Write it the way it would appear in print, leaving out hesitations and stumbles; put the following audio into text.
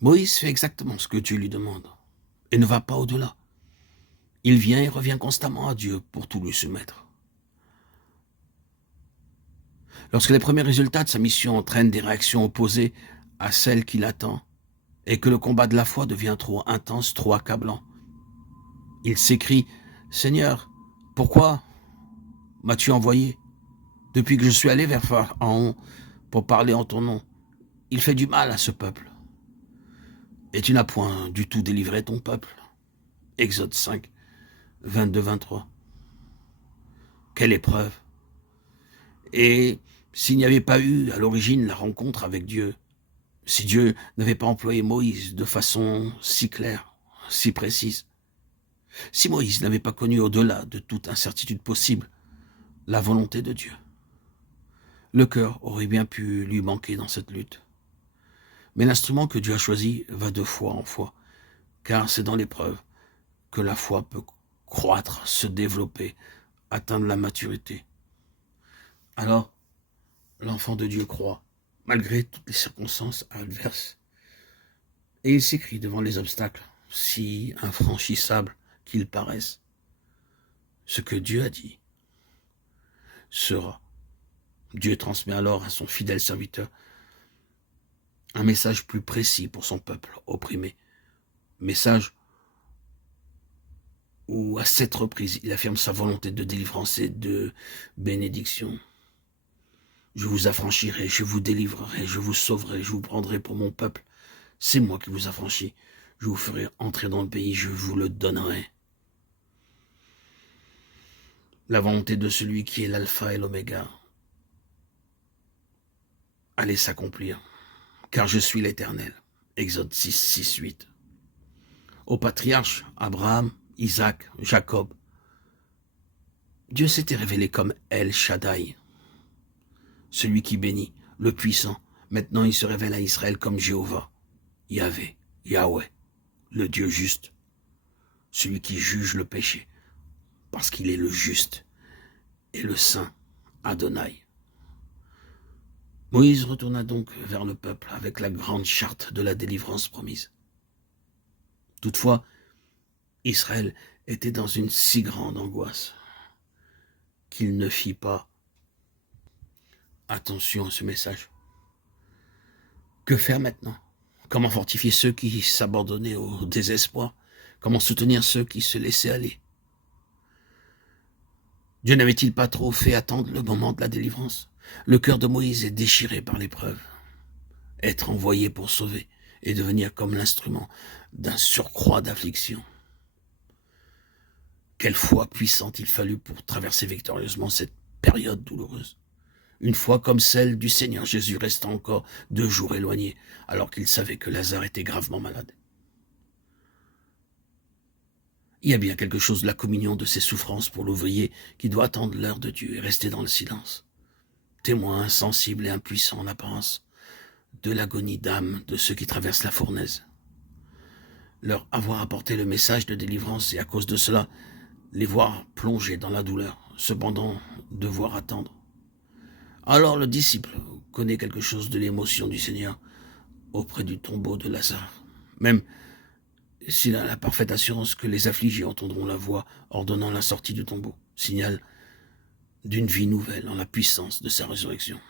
Moïse fait exactement ce que Dieu lui demande et ne va pas au-delà. Il vient et revient constamment à Dieu pour tout lui soumettre. Lorsque les premiers résultats de sa mission entraînent des réactions opposées à celles qu'il attend et que le combat de la foi devient trop intense, trop accablant, il s'écrie « Seigneur, pourquoi m'as-tu envoyé? Depuis que je suis allé vers Pharaon pour parler en ton nom, il fait du mal à ce peuple. Et tu n'as point du tout délivré ton peuple. » Exode 5, 22-23. Quelle épreuve! Et s'il n'y avait pas eu à l'origine la rencontre avec Dieu, si Dieu n'avait pas employé Moïse de façon si claire, si précise, si Moïse n'avait pas connu au-delà de toute incertitude possible la volonté de Dieu, le cœur aurait bien pu lui manquer dans cette lutte. Mais l'instrument que Dieu a choisi va de foi en foi, car c'est dans l'épreuve que la foi peut croître, se développer, atteindre la maturité. Alors, l'enfant de Dieu croit, malgré toutes les circonstances adverses, et il s'écrie devant les obstacles, si infranchissables qu'ils paraissent. Ce que Dieu a dit sera. Dieu transmet alors à son fidèle serviteur un message plus précis pour son peuple opprimé. Message où, à 7 reprises, il affirme sa volonté de délivrance et de bénédiction. Je vous affranchirai, je vous délivrerai, je vous sauverai, je vous prendrai pour mon peuple. C'est moi qui vous affranchis. Je vous ferai entrer dans le pays, je vous le donnerai. La volonté de celui qui est l'alpha et l'oméga allait s'accomplir, car je suis l'Éternel. Exode 6, 6, 8. Aux patriarches, Abraham, Isaac, Jacob, Dieu s'était révélé comme El Shaddai, celui qui bénit, le puissant. Maintenant, il se révèle à Israël comme Jéhovah, Yahvé, Yahweh, le Dieu juste, celui qui juge le péché, parce qu'il est le juste et le saint Adonai. Moïse retourna donc vers le peuple avec la grande charte de la délivrance promise. Toutefois, Israël était dans une si grande angoisse qu'il ne fit pas attention à ce message. Que faire maintenant? Comment fortifier ceux qui s'abandonnaient au désespoir? Comment soutenir ceux qui se laissaient aller? Dieu n'avait-il pas trop fait attendre le moment de la délivrance? Le cœur de Moïse est déchiré par l'épreuve. Être envoyé pour sauver et devenir comme l'instrument d'un surcroît d'affliction. Quelle foi puissante il fallut pour traverser victorieusement cette période douloureuse. Une foi comme celle du Seigneur Jésus restant encore 2 jours éloigné, alors qu'il savait que Lazare était gravement malade. Il y a bien quelque chose de la communion de ces souffrances pour l'ouvrier qui doit attendre l'heure de Dieu et rester dans le silence. Témoin insensible et impuissant en apparence de l'agonie d'âme de ceux qui traversent la fournaise. Leur avoir apporté le message de délivrance et à cause de cela, les voir plonger dans la douleur, cependant devoir attendre. Alors le disciple connaît quelque chose de l'émotion du Seigneur auprès du tombeau de Lazare, même s'il a la parfaite assurance que les affligés entendront la voix ordonnant la sortie du tombeau, signal d'une vie nouvelle en la puissance de sa résurrection.